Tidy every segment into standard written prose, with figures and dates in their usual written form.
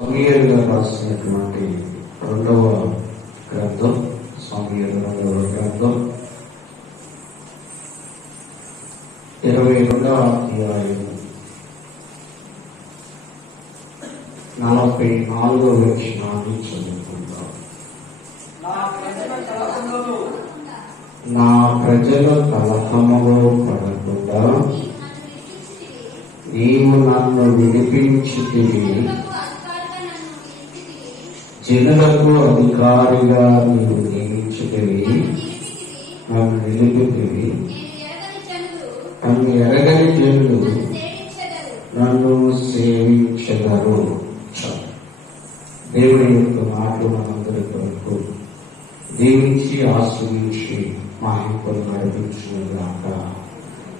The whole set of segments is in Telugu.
సమూయేలు రాసినటువంటి రెండవ గ్రంథం, సమూయేలు రెండవ గ్రంథం 22వ అధ్యాయం 44వ వచనాన్ని చదువుకుందాం. నా ప్రజల కలహములో పడకుండా నీవు నన్ను విడిపించితివి, జనులకు అధికారిగా నీవు నియమించితివి, నన్ను నిలిపితివి. నన్ను ఎరగని జనులు నన్ను సేవించెదరు. దేవుని యొక్క మాటలు మనందరి కొరకు దీవించి ఆశ్రయించి మహిమను నడిపించుగాక.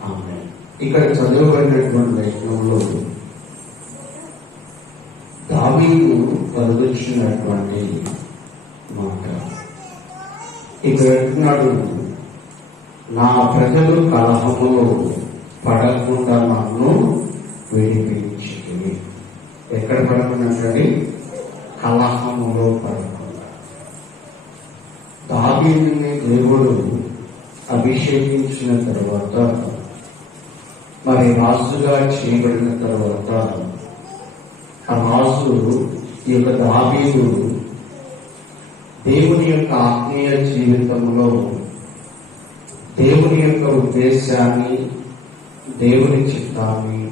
ఆమేన్. ఇక్కడ చదవబడినటువంటి లేఖనంలో దావీదు పలుకుచున్నటువంటి మాట ఇక్కడ అంటున్నాడు, నా ప్రజలు కలహములో పడకుండా నన్ను విడిపించింది. ఎక్కడ పడకుండా? కలహములో పడకుండా. దావీదుని దేవుడు అభిషేకించిన తర్వాత, మరి రాజుగా చేయబడిన తర్వాత, ఆ రాజు ఈ యొక్క దావీదు దేవుని యొక్క ఆత్మీయ జీవితంలో దేవుని యొక్క ఉద్దేశాన్ని, దేవుని చిత్తాన్ని,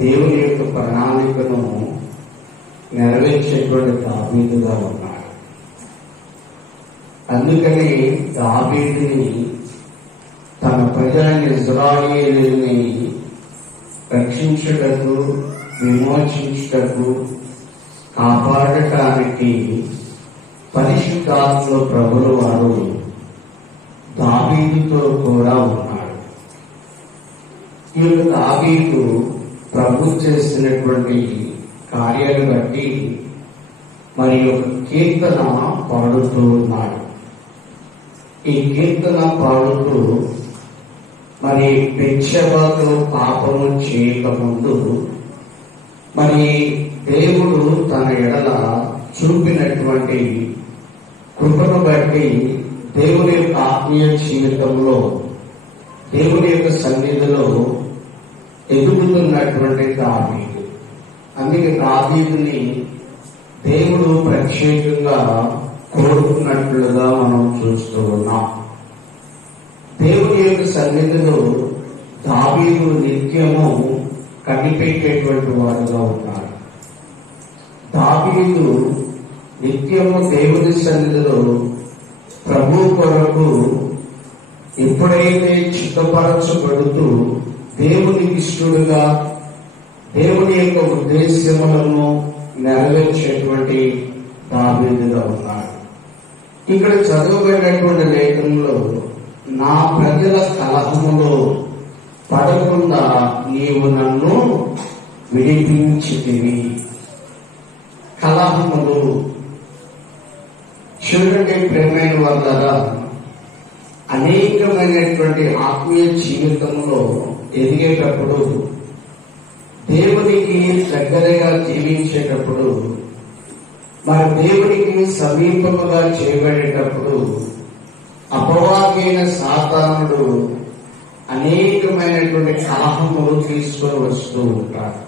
దేవుని యొక్క ప్రణాళికను నెరవేర్చేటువంటి దావీదుగా ఉన్నాడు. అందుకని దావీదుని తన ప్రజలైన ఇశ్రాయేలుని రక్షించుటకు, విమోచించుటకు, కాపాడటానికి పరిశుద్ధాత్మ ప్రభువు వారు దావీదుతో కూడా ఉన్నాడు. ఈ యొక్క దావీదు ప్రభు చేసినటువంటి కార్యాలు బట్టి మరి ఒక కీర్తన పాడుతూ ఉన్నాడు. ఈ కీర్తన పాడుతూ మరి బెత్షెబతో పాపము చేయకముందు మరి దేవుడు తన ఎడల చూపినటువంటి కృపను బట్టి దేవుని యొక్క ఆత్మీయ జీవితంలో, దేవుని యొక్క సన్నిధిలో ఎదుగుతున్నటువంటి దావీదు. అందుకే దావీదుని దేవుడు ప్రత్యేకంగా కోరుకున్నట్లుగా మనం చూస్తూ ఉన్నాం. దేవుని యొక్క సన్నిధిలో దావీదు నిత్యము కనిపెట్టేటువంటి వాడుగా ఉన్నాడు. దావీదు నిత్యము దేవుని సన్నిధిలో ప్రభు కొరకు ఎప్పుడైతే చిత్తపరచబడుతూ దేవునికి ఇష్టడుగా దేవుని యొక్క ఉద్దేశ్యములను నెరవేర్చేటువంటి దావీదుగా ఉన్నాడు. ఇక్కడ చదవబడినటువంటి లేఖనంలో నా ప్రజల కలహములో పడకుండా నీవు నన్ను విడిపించితివి. కలహములు చూడండి ప్రేమైన వాళ్ళరా, అనేకమైనటువంటి ఆత్మీయ జీవితంలో ఎదిగేటప్పుడు, దేవునికి దగ్గరగా జీవించేటప్పుడు, మరి దేవునికి సమీపముగా చేయబడేటప్పుడు అపవాదైన సాతానుడు అనేకమైనటువంటి కలహములు తీసుకొని వస్తూ ఉంటాడు.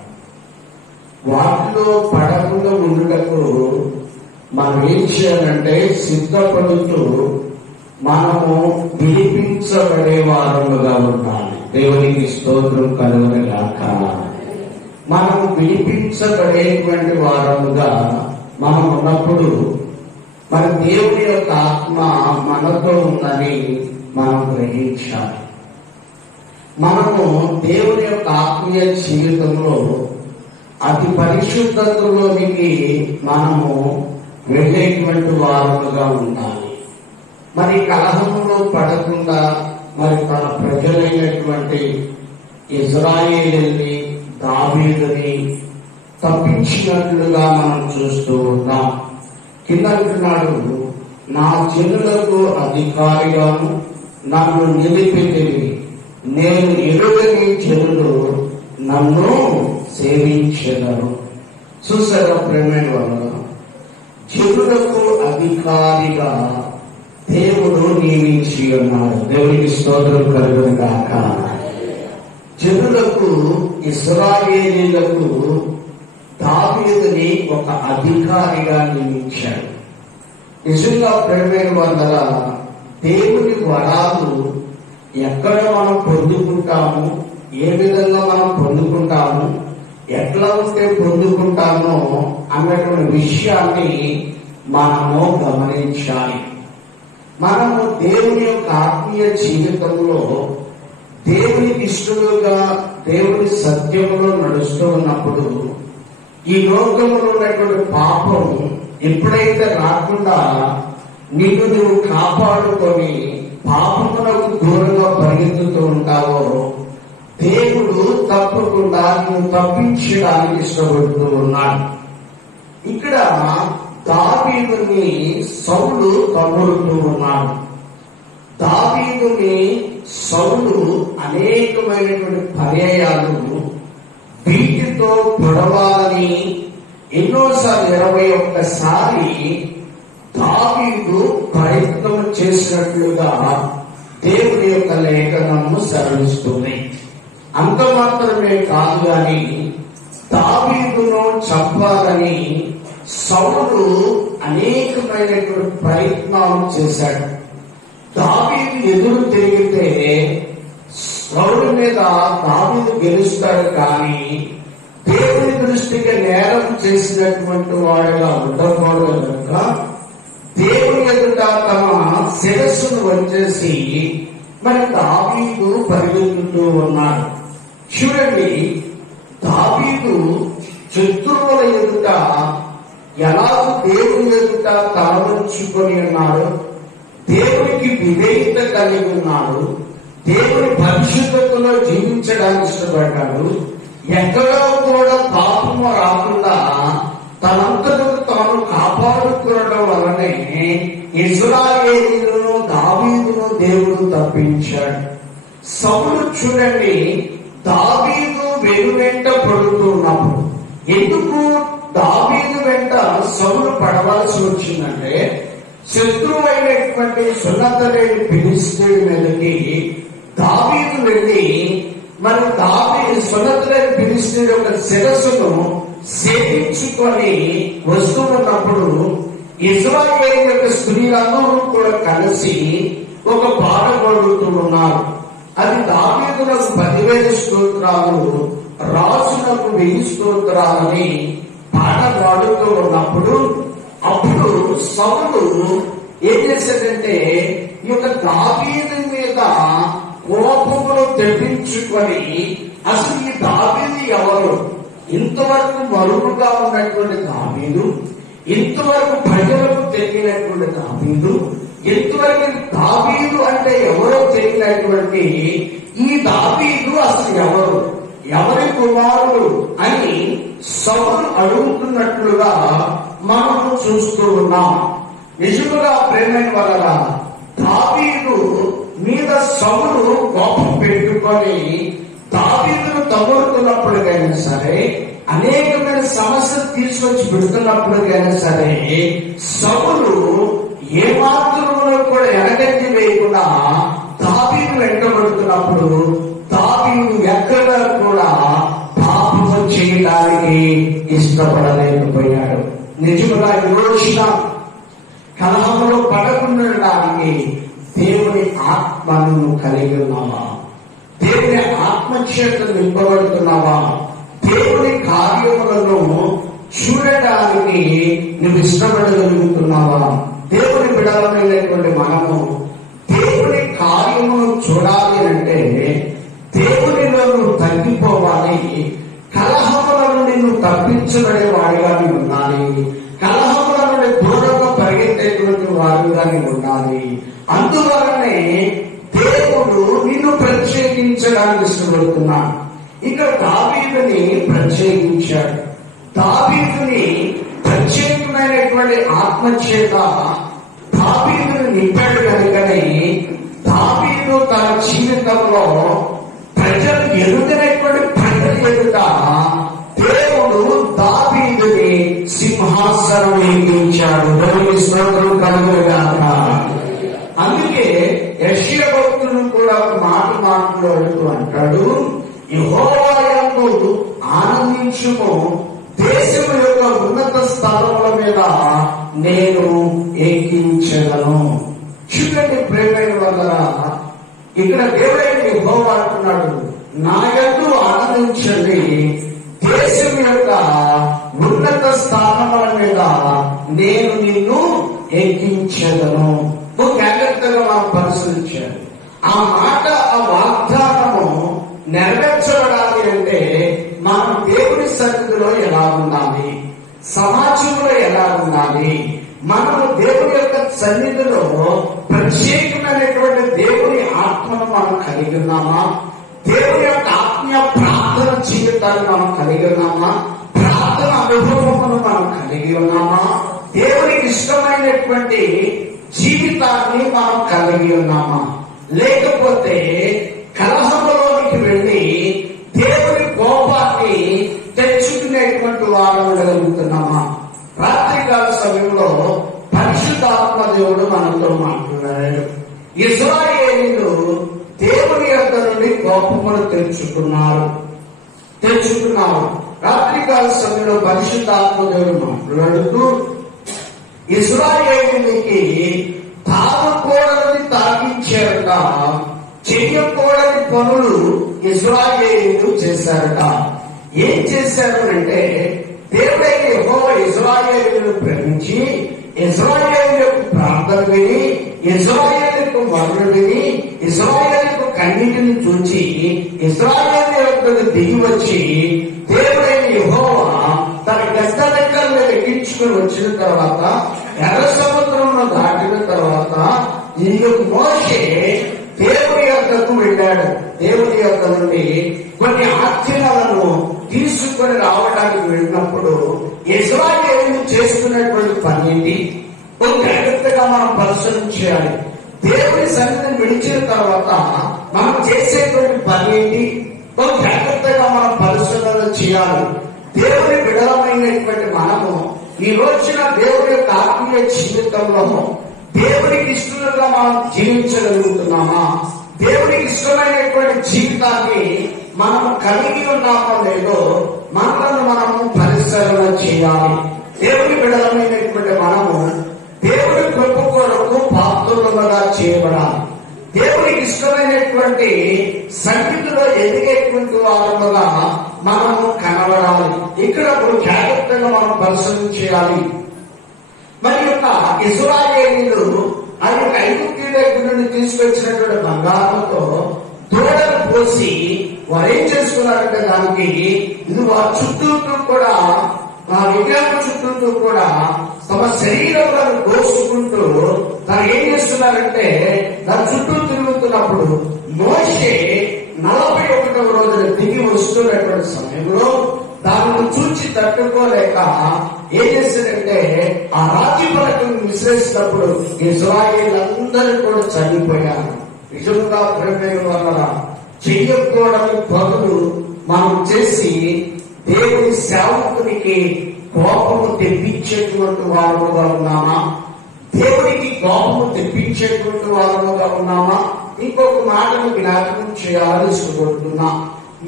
వాటిలో పడకుండా ఉండుటకు మనం ఏం చేయాలంటే సిద్ధపడుతూ మనము విడిపించబడే వారముగా ఉండాలి. దేవునికి స్తోత్రం కలుగునుగాక. మనము విడిపించబడేటువంటి వారముగా మనం ఉన్నప్పుడు మన దేవుని యొక్క ఆత్మ మనతో ఉందని మనం గ్రహించాలి. మనము దేవుని యొక్క ఆత్మీయ జీవితంలో అతి పరిశుద్ధతలోనికి మనము వెళ్ళేటువంటి వారముగా ఉండాలి. మరి కలహంలో పడకుండా మరి తన ప్రజలైనటువంటి ఇశ్రాయేలుని, దావీదుని తప్పించినట్లుగా మనం చూస్తూ ఉన్నాం. కింద అంటున్నాడు, నా జనులకు అధికారిగాను నన్ను నిలిపితివి, నేను ఎరుగని జనులు నన్ను సేవించెదరు. చూసారా ప్రేమైన వల్ల జనులకు అధికారిగా దేవుడు నియమించి ఉన్నాడు. దేవునికి స్తోత్రం కలుగును గాక. జనులకు, ఇశ్రాయేలీయులకు దావీదుని ఒక అధికారిగా నియమించాడు. నిజంగా ప్రేమైన వల్ల దేవుని వరాలు ఎక్కడ మనం పొందుకుంటాము, ఏ విధంగా మనం పొందుకుంటాము, ఎట్లా ఉంటే పొందుకుంటామో అన్నటువంటి విషయాన్ని మనము గమనించాలి. మనము దేవుని యొక్క ఆత్మీయ జీవితంలో దేవునికి ఇష్టలుగా దేవుని సత్యములో నడుస్తూ ఉన్నప్పుడు ఈ లోకంలో ఉన్నటువంటి పాపం ఎప్పుడైతే రాకుండా నిన్ను నువ్వు కాపాడుకొని పాపమునకు దూరంగా పరిగెత్తుతూ ఉంటావో దేవుడు తప్పకుండా నువ్వు తప్పించడానికి ఇష్టపడుతూ ఉన్నాడు. ఇక్కడ దావీదుని సౌలు కబురుతూ ఉన్నాడు. దావీదుని సౌలు అనేకమైనటువంటి పర్యాయాలు వీటితో పొడవాలని ఎన్నోసార్లు 21 దావీదు ప్రయత్నం చేసినట్లుగా దేవుని యొక్క లేఖనము సెలవిస్తుంది. అంత మాత్రమే కాదు గాని దావీదును చంపాలని సౌలు అనేకమైనటువంటి ప్రయత్నాలు చేశాడు. దావీదు ఎదురు తిరిగితే సౌలు మీద దావీదు గెలుస్తాడు, కానీ దేవుని దృష్టికి నేరం చేసినటువంటి వాడుగా ఉండకూడదు కనుక దేవుని ఎదుట తమ శిరస్సును వచ్చేసి మరి దావీదు పరిగెత్తుతూ ఉన్నాడు. చూడండి, దావీదు శత్రువుల ఎదుట ఎలాగో దేవుని ఎదుట తలవంచుకొని ఉన్నాడు, దేవునికి విధేయత కలిగి ఉన్నాడు, దేవుని పరిశుద్ధతలో జీవించడానికి ఇష్టపడ్డాడు. ఎక్కడో కూడా పాపము రాకుండా తనంతకు తాను కాపాడుకోవడం వల్లనే ఇశ్రాయేలీయులను దావీదును దేవుడు తప్పించాడు. సౌలు చూడండి, దావీదు వెనువెంట పడుతున్నప్పుడు ఎందుకు దావీదు వెంట సౌలు పడవలసి వచ్చిందంటే, శత్రువు అయినటువంటి సున్నతలేని ఫిలిష్తీయుడి మీదకి దావీదు వెళ్ళి మరి దావీదు సున్నతలేని ఫిలిష్తీయుడి యొక్క శిరస్సును సేవించుకొని వస్తూ ఉన్నప్పుడు ఇశ్రాయేలు యొక్క స్త్రీలందరూ కూడా కలిసి ఒక పాట పాడుతూ ఉన్నారు. అది దావీదునకు 10,000 స్తోత్రాలు, రాజునకు 1000 స్తోత్రాలని పాట పాడుతూ ఉన్నప్పుడు అప్పుడు సౌలు ఏం చేశాడంటే ఈ యొక్క దావీదు మీద కోపమును తెప్పించుకొని అసలు ఈ దావీదు ఎవరు, ఇంతవరకు మరుగుగా ఉన్నటువంటి దావీదు, ఇంతవరకు ప్రజలకు తెలియనటువంటి దావీదు, ఇంతవరకు దావీదు అంటే ఎవరో తెలియనటువంటి ఈ దావీదు అసలు ఎవరు, ఎవరి కుమారుడు అని సౌలు అడుగుతున్నట్లుగా మనము చూస్తూ ఉన్నాం. నిజముగా ప్రేమైన వల్ల దావీదు మీద సౌలు కోపం పెట్టుకొని దావీదును తగులుతున్నప్పటికైనా సరే, అనేకమైన సమస్యలు తీసుకొచ్చి పెడుతున్నప్పటికైనా సరే, సౌలు ఏమాత్రములో కూడా వెనకంటి వేయకుండా దావీదు వెంటబడుతున్నప్పుడు దావీదు ఎక్కడ కూడా పాపము చేయడానికి ఇష్టపడలేకపోయాడు. నిజముగా ఈ రోజున కలహంలో పడకుండడానికి దేవుని ఆత్మను కలిగి ఉన్నావా? దేవుని ఆత్మచేత నింపబడుతున్నావా? దేవుని కార్యములను చూడడానికి నువ్వు ఇష్టపడగలుగుతున్నావా? దేవుని బిడలమైనటువంటి మనము దేవుని కార్యమును చూడాలి అంటే దేవునిలో నువ్వు తగ్గిపోవాలి. కలహముల నుండి నువ్వు తప్పించబడే వాడిగా నువ్వు ఉండాలి. కలహముల నుండి దూరంగా పరిగెత్తేటువంటి వాడిగా నువ్వు ఉండాలి. అందువలనే దేవుడు నిన్ను ప్రత్యేకించడానికి ఇష్టపడుతున్నాడు. ఇక్కడ దావీదుని ప్రత్యేకించాడు. దావీదుని ప్రత్యేకమైనటువంటి ఆత్మచేత దావీదుని నింపాడు కనుకనే దావీదు తన జీవితంలో ప్రజలు ఎదుగునటువంటి ప్రజలు ఎదుట దేవుడు దావీదుని మందసం ఎక్కించాడు. దేవుని స్తోత్రం కలుగుగాక. అందుకే యెషయా భక్తుడు కూడా ఒక మాట్లాడుతూ అంటాడు, యెహోవా యందు ఆనందించుము, దేశము యొక్క ఉన్నత స్థలముల మీద నేను ఎక్కించగలను. చూడండి ప్రేమైన వల్ల ఇక్కడ దేవుడైన యెహోవా అంటున్నాడు, నా యందు ఆనందించండి, దేశం యొక్క ఉన్నత స్థానముల మీద నేను నిన్ను ఎక్కించగలను. జాగ్రత్తగా మనం పరిశీలించాలి. ఆ మాట, ఆ వాగ్దానము నెరవేర్చబడాలి అంటే మనం దేవుని సన్నిధిలో ఎలా ఉండాలి, సమాజంలో ఎలా ఉండాలి, మనము దేవుని యొక్క సన్నిధిలో ప్రత్యేకమైనటువంటి దేవుని ఆత్మను మనం కలిగి ఉన్నామా, దేవుని యొక్క ఆత్మీయ ప్రార్థన జీవితాన్ని మనం కలిగి ఉన్నామా, ప్రార్థన అనుభవమును మనం కలిగి ఉన్నామా, దేవునికి ఇష్టమైనటువంటి జీవితాన్ని మనం కలిగి ఉన్నామా, లేకపోతే కలహంలోనికి వెళ్ళి దేవుని కోపాన్ని తెచ్చుకునేటువంటి వారు ఉండగలుగుతున్నామా? రాత్రికాల సమయంలో పరిశుద్ధాత్మ దేవుడు మనతో మాట్లాడాడు. ఇశ్రాయేలీయులు దేవుని యొద్ద నుండి కోపమును తెచ్చుకున్నారు. రాత్రికాల సమయంలో పరిశుద్ధాత్మ దేవుడు మాట్లాడుతూ ఇశ్రాయేలీయులకి తాగకూడదని తాగించారట, చెయ్యకూడని పనులు ఇశ్రాయేలీయులు చేశారట. ఏం చేశారు అంటే, దేవుడైన యెహోవా ఇశ్రాయేలీయులను ప్రేమించి ఇశ్రాయేలీయులకు ప్రార్థన విని, ఇశ్రాయేలీయులకు మొరలు విని, ఇశ్రాయేలీయులకు కన్నీటిని చూచి ఇశ్రాయేలీయులకు దిగి వచ్చి దేవుడైన యెహోవా తన గద్ద దగ్గర మీద ఎక్కించుకుని వచ్చిన తర్వాత, ఎర్ర సముద్రంలో దాటిన తర్వాత ఈ మోషే దేవుని యొద్దకు వెళ్ళాడు. దేవుని యొద్ద నుండి కొన్ని ఆజ్ఞలను తీసుకొని రావడానికి వెళ్ళినప్పుడు ఇశ్రాయేలీయులు చేసుకున్నటువంటి పని ఏంటి? జాగ్రత్తగా మనం పరిశీలన చేయాలి. దేవుని సన్నిధిని విడిచిన తర్వాత మనం చేసేటువంటి పని ఏంటి? జాగ్రత్తగా మనం పరిశీలన చేయాలి. దేవుని బిడలమైనటువంటి మనము ఈ రోజున దేవుని యొక్క ఆత్మీయ జీవితంలో దేవునికి ఇష్టంగా మనం జీవించగలుగుతున్నామా? దేవునికి ఇష్టమైనటువంటి జీవితాన్ని మనం కలిగి ఉన్నామో లేదో మనలను మనము పరిశీలన చేయాలి. దేవుని బిడలమైనటువంటి మనము దేవుని కృప కొరకు పాత్రులుగా చేయబడాలి. దేవునికి ఇష్టమైనటువంటి సన్నిధిలో ఎదిగేటువంటి వారుగా మనము కనబడాలి. ఇక్కడ జాగ్రత్తగా మనం పరిశీలన చేయాలి. మరి యొక్క ఇశ్రాయేలీయులు ఆ యొక్క ఐగుప్తు దగ్గర నుండి తీసుకొచ్చినటువంటి బంగారంతో దూడను పోసి వారు ఏం చేసుకున్నారంటే, దానికి ఇది వారి చుట్టూ కూడా, ఆ విగ్రహం చుట్టూ కూడా తమ శరీరంలో కోసుకుంటూ తను ఏం చేస్తున్నారంటే, దాని చుట్టూ తిరుగుతున్నప్పుడు మోషే 41వ రోజున దిగి వస్తున్నటువంటి సమయంలో దానిని చూచి తట్టుకోలేక ఏం చేశాడంటే, ఆ రాతి పలకను విసిరేసినప్పుడు ఇశ్రాయేలీయులందరూ కూడా చనిపోయారు. నిజంగా ప్రేమ వల్ల చెయ్యకూడని పనులు మనం చేసి దేవుని సేవకునికి కోపము తెప్పించేటువంటి వారముగా ఉన్నామా? దేవునికి కోపము తెప్పించేటువంటి వారముగా ఉన్నామా? ఇంకొక మాటను జ్ఞాపకం చేయాలని ఇష్టపడుతున్నా.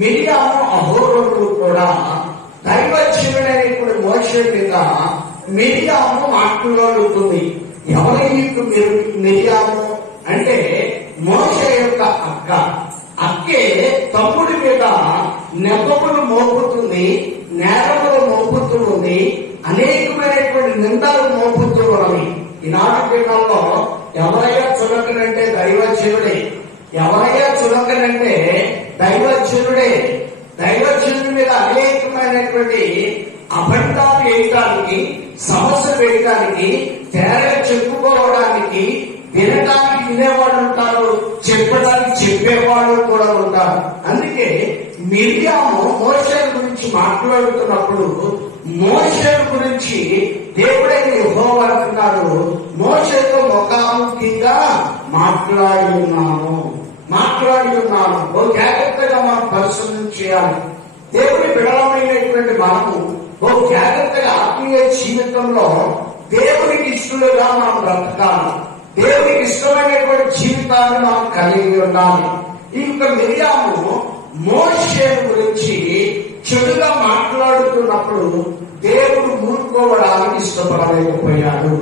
మిరియాము అహరోనులు కూడా దైవజనుడైనటువంటి మోషే మీద మిరియాము మాట్లాడుతుంది. ఎవరికి మిరియాము అంటే మోషే యొక్క అక్కే తమ్ముడి మీద నెపములు మోపుతుంది, నేరములు మోపుతూ ఉంది, అనేకమైనటువంటి నిందలు మోపుతూ ఉన్నవి. ఈనాటి దినాల్లో ఎవరయ్యా చులకనంటే దైవజనుడే, ఎవరయ్యా చులకనంటే దైవజనుడే. దైవజనుడి మీద అనేకమైనటువంటి అబద్ధాలు వేయడానికి, సమస్య వేయడానికి, తేడా చెప్పుకోవడానికి, వినడానికి వినేవాళ్ళు ఉంటారు, చెప్పడానికి చెప్పేవాళ్ళు కూడా ఉంటారు. అందుకే మిరియాము మోషే గురించి మాట్లాడుతున్నప్పుడు మోషే గురించి దేవుడైన యెహోవా అంటున్నాడు, మోషేతో ముఖాముఖిగా మాట్లాడి ఉన్నాను. జాగ్రత్తగా మనం పరిశీలన చేయాలి. దేవుని బిడలమైనటువంటి మనము జాగ్రత్తగా ఆత్మీయ జీవితంలో దేవునికి ఇష్టలుగా మనం బ్రతకాలి. దేవునికి ఇష్టమైనటువంటి జీవితాన్ని మనం కలిగి ఉండాలి. ఇంకా మిరియాము మోషే గురించి చెడుగా మాట్లాడుతున్నప్పుడు దేవుడు ఊరుకోవడానికి ఇష్టపడలేకపోయాడు.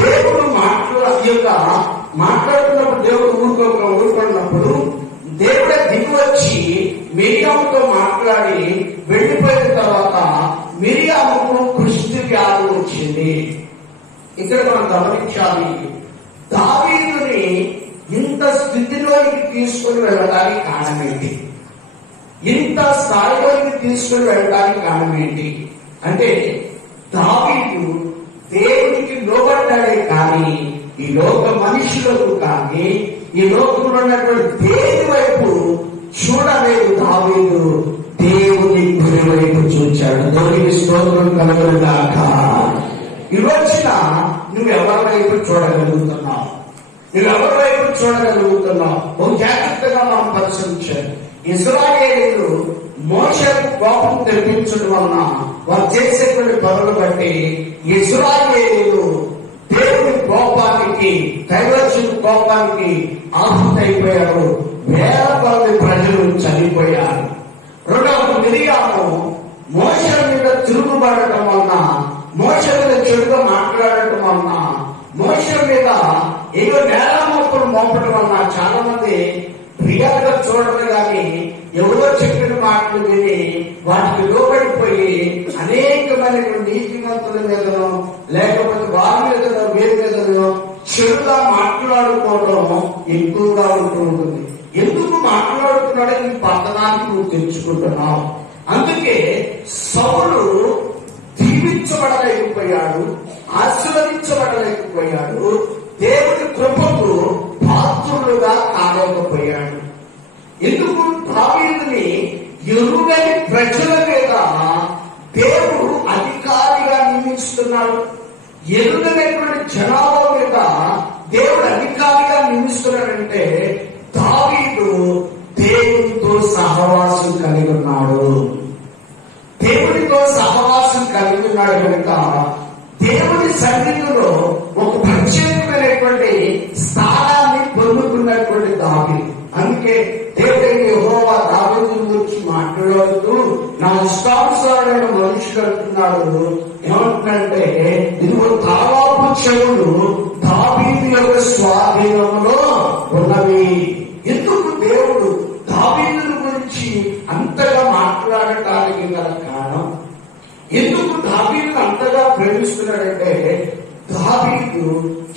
దేవుడు మాట్లాడుతున్నప్పుడు దేవుడు ఊరుకున్నప్పుడు దేవుడే దిగి వచ్చి మిరియాముతో మాట్లాడి వెళ్లిపోయిన తర్వాత మిరియాముకు కుష్టి వ్యాధి వచ్చింది. ఇక్కడ మనం గమనించాలి, దావీదుని ఇంత స్థితిలోకి తీసుకుని వెళ్ళడానికి కారణమేంటి? ఇంత స్థాయిలోకి తీసుకుని వెళ్ళడానికి కారణమేంటి అంటే, దావీదు దేవునికి లోబడ్డాడే కానీ ఈ లోక మనుషులకు కానీ ఈ లోకంలో ఉన్నటువంటి దేని వైపు చూడలేదు. దావీదు దేవుని గురి వైపు చూచాడు. దేవునికి స్తోత్రం కలుగునుగాక. ఈ రోజున నువ్వెవరి వైపు చూడగలుగుతున్నావు? నువ్వెవరి వైపు చూడగలుగుతున్నావు? జాగ్రత్తగా మనం పరిశీలించాలి. ఇశ్రాయేలీయులు మోషేకు కోపం తెప్పించడం వలన వారు చేసేటువంటి పనులు బట్టి ఇశ్రాయేలీయులు దేవుని కోపానికి, దైవజన కోపానికి ఆహుతైపోయారు. వేల మంది ప్రజలు చనిపోయారు. రెండవ మిరియాము మోషే మీద తిరుగుబడటం వలన, మోషే మీద చెడుగా మాట్లాడటం వలన, మోషే మీద ఏదో నేరామోపలు మోపడం వలన చాలా మంది రియల్గా చూడరు కానీ ఎవరో చెప్పిన మాటలు విని వాటికి లోబడిపోయి అనేకమైన నీతిమంతుల మీదనో లేకపోతే వారి మీదనో వీరి మీదనో చెడుగా మాట్లాడుకోవడం ఎక్కువగా ఉంటూ ఉంటుంది. ఎందుకు మాట్లాడుతున్నాడో ఈ పట్టణానికి నువ్వు తెచ్చుకుంటున్నావు. అందుకే సౌలు దీవించబడలేకపోయాడు, ఆశీర్వదించబడలేకపోయాడు, దేవుడి కృపకు పాత్రులుగా కాలేకపోయాడు. ఎందుకు? దావీదుని ఎరుగని ప్రజల మీద దేవుడు అధికారిగా నియమిస్తున్నాడు. ఎరుగనటువంటి జనాభా మీద దేవుడు అధికారిగా నియమిస్తున్నాడంటే దావీదు దేవునితో సహవాసం కలిగి ఉన్నాడు. దేవునితో సహవాసం కలిగి ఉన్నాడు కనుక దేవుని సన్నిధిలో ఒక ప్రత్యేకమైనటువంటి స్థానాన్ని పొందుకున్నటువంటి దావీదు. అందుకే దేవుడైన యెహోవా దావీదు గురించి మాట్లాడుతూ నా ఇష్టానుసారమైన మనుషులు అంటున్నాడు. ఏమంటున్నాడంటే, ఇదిగో తావాపు చెవులు దావీదు యొక్క స్వాధీనంలో ఉన్నవి. ఎందుకు దేవుడు దావీదు గురించి అంతగా మాట్లాడటానికి గల కారణం, ఎందుకు దావీదు అంతగా ప్రేమిస్తున్నాడంటే, దావీదు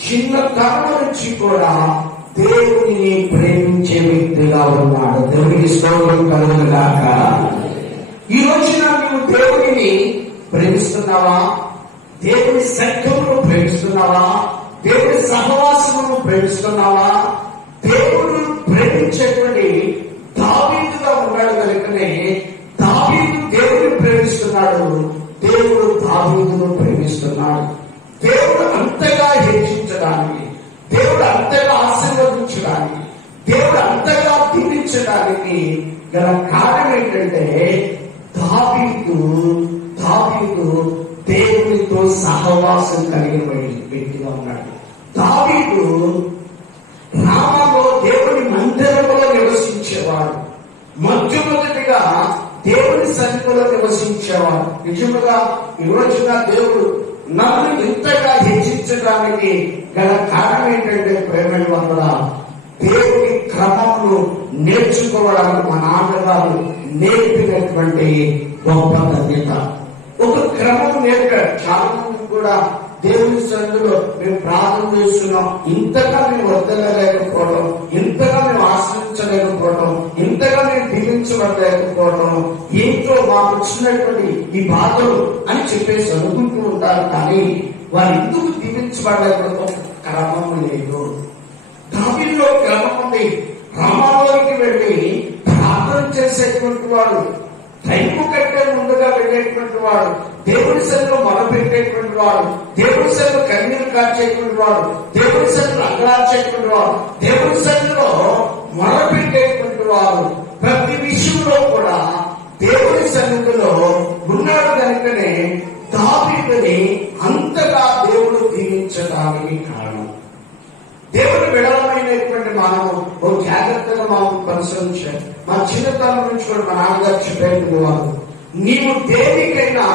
చిన్నతనం నుంచి కూడా దేవుని ప్రేమించే వ్యక్తిగా ఉన్నాడు. దేవునికి స్తోత్రం కలుగునుగాక. ఈ రోజున నువ్వు దేవుడిని ప్రేమిస్తున్నావా? దేవుని సత్యమును ప్రేమిస్తున్నావా? దేవుని సహవాసమును ప్రేమిస్తున్నావా? దేవుడు ప్రేమించేటువంటి దావీదుగా ఉన్నాడు కనుకనే దావీదు దేవుడిని ప్రేమిస్తున్నాడు, దేవుడు దావీదును ప్రేమిస్తున్నాడు. దేవుడు అంతగా హెచ్చించడానికి, దేవుడు అంతగా ఆశీర్వదించడానికి, దేవుడు అంతగా దీవించడానికి గల కారణం ఏంటంటే దావీదు దేవునితో సహవాసం కలిగిన వ్యక్తిగా ఉన్నాడు. దావీదు రామాలో దేవుని మందిరంలో నివసించేవాడు. మొట్టమొదటిగా దేవుని సన్నిధిలో నివసించేవాడు. నిజముగా ఈ రోజున దేవుడు నన్ను ఇంతగా హెచ్చించడానికి గల కారణం ఏంటంటే ప్రేమైన వల్ల దేవుని క్రమమును నేర్చుకోవడానికి మా నాన్నగారు నేర్పినటువంటి గొప్ప ధన్యత. ఒక క్రమం నేర్పాడు. చాలా మంది కూడా దేవుని సన్నిధిలో మేము ప్రార్థన చేస్తున్నాం, ఇంతగా మేము వద్దలేకపోవడం, ఇంతగా మేము ఆశ్రయించలేకపోవడం, ఇంతగా మేము దీవించబడలేకపోవడం, ఏంటో మాకు వచ్చినటువంటి ఈ బాధలు అని చెప్పేసి అనుకుంటూ ఉంటారు. కానీ వారు ఎందుకు దీవించబడలేకపోవడం క్రమం లేదు. దావీదులో క్రమం ఉంది. రామాలోకి వెళ్ళి ప్రార్థన చేసేటువంటి వాడు, టైము కంటే ముందుగా వెళ్ళేటువంటి వాడు, దేవుడి సన్నిధిలో మొదలుపెట్టేటువంటి వాడు, దేవుడి సన్నిధిలో కన్నీరు కార్చేటువంటి వాడు, దేవుడి సన్నిధిలో అంగలార్చేటువంటి వాడు, దేవుడి సన్నిధిలో మొదలుపెట్టేటువంటి వాడు ప్రతి విషయంలో కూడా దేవుడి సన్నిధిలో ఉన్నాడు కనుకనే దావీదుని అంతగా దేవుడు దీవించడానికి కారణం. దేవుడు విడవమైనటువంటి మనము ఓ జాగ్రత్తగా మనం పరిశీలించాలి. మా చిన్నతనం నుంచి కూడా మా నాన్నగారు చెప్పేటువంటి వారు, నీవు దేనికైనా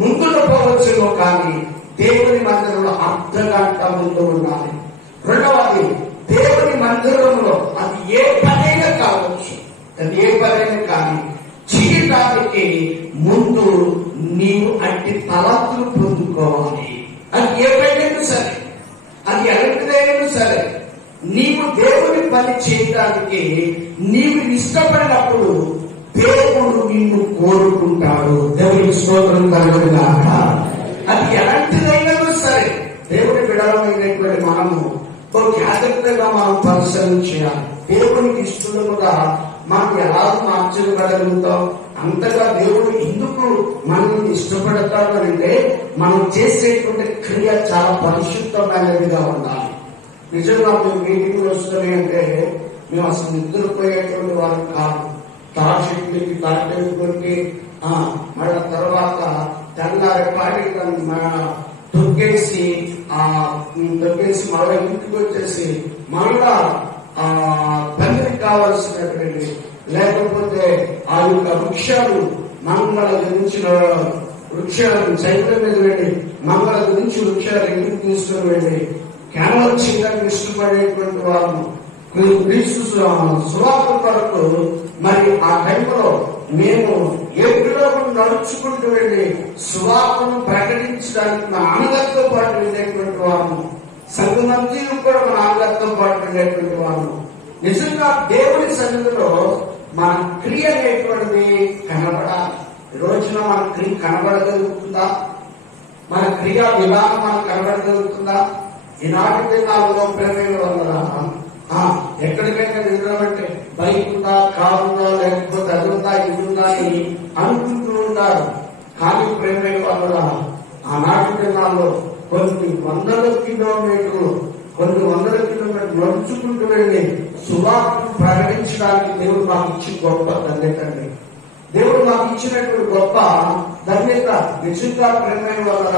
ముందుకు పోవచ్చును కానీ దేవుని మందిరంలో అర్ధగంట ముందు ఉండాలి. రెండవది, దేవుని మందిరంలో అది ఏ పనైనా కావచ్చు, అది ఏ పనైనా కానీ చేయడానికి ముందు నీవు అట్టి తలతులు పొందుకోవాలి. అది ఏ పనైనా సరే, అది ఎలాంటిదైనా సరే, నీవు దేవుని పని చేయడానికి నీవు ఇష్టపడినప్పుడు దేవుడు నిన్ను కోరుకుంటాడు. దేవుని స్తోత్రం కలుగుగాక. అది ఎలాంటిదైనా సరే దేవుని విడవమైనటువంటి మనము జాగ్రత్తగా మనం పరిశీలించాలి. దేవునికి ఇష్టముగా మనం ఎలా మార్చగలుగుతాం? అంతగా దేవుడు ఎందుకు మనల్ని ఇష్టపడతాడు అంటే మనం చేసేటువంటి క్రియ చాలా పరిశుద్ధమైనదిగా ఉండాలి. నిజంగా మేము మీటింగ్లు వస్తున్నాయి అంటే మేము అసలు నిద్రపోయేటువంటి వారు కాదు. తాశక్తికి తాటేసుకుంటే మళ్ళా తర్వాత తెల్లారి పాటి తొక్కేసి మళ్ళా ఇంటికి వచ్చేసి మళ్ళా తండ్రికి కావాల్సినటువంటి లేకపోతే ఆ యొక్క వృక్షాలు మంగళ గురించిన వృక్షాలను చైత్ర మీద వెళ్ళి మంగళ గురించి వృక్షాలు ఇంటికి తీసుకుని వెళ్ళి క్యాన్వర్ చేయడానికి ఇష్టపడేటువంటి వారు క్రీస్తు సువార్త కొరకు మరి ఆ టైంలో మేము ఏడులో నడుచుకుంటూ వెళ్ళి సువార్తను ప్రకటించడానికి మా నాన్నగారితో పాటు వెళ్ళేటువంటి వారు, సంఘమంతి కూడా మా నాన్నగారితో పాటు వెళ్ళేటువంటి వారు. నిజంగా దేవుని సన్నిధిలో మన క్రియ అనేటువంటిది కనబడాలి. ఈ రోజున మన క్రియ కనబడగలుగుతుందా? మన క్రియా విధానం మనకు కనబడగలుగుతుందా? ఈనాటి దినాల్లో ప్రేమల వల్ల ఎక్కడికైనా వెళ్ళామంటే బైక్ ఉందా, కారు ఉందా, లేకపోతే అది ఉందా, ఇది ఉందా అని అనుకుంటూ ఉంటారు. కానీ ప్రేమల వల్ల ఆనాటి దినాల్లో కొన్ని వందల కిలోమీటర్లు నడుచుకుంటూ వెళ్ళి సువార్తను ప్రకటించడానికి దేవుడు మాకు ఇచ్చిన గొప్ప ధన్యత. దేవుడు మాకు ఇచ్చినటువంటి గొప్ప ధన్యత. నిజంగా ప్రేమల వల్ల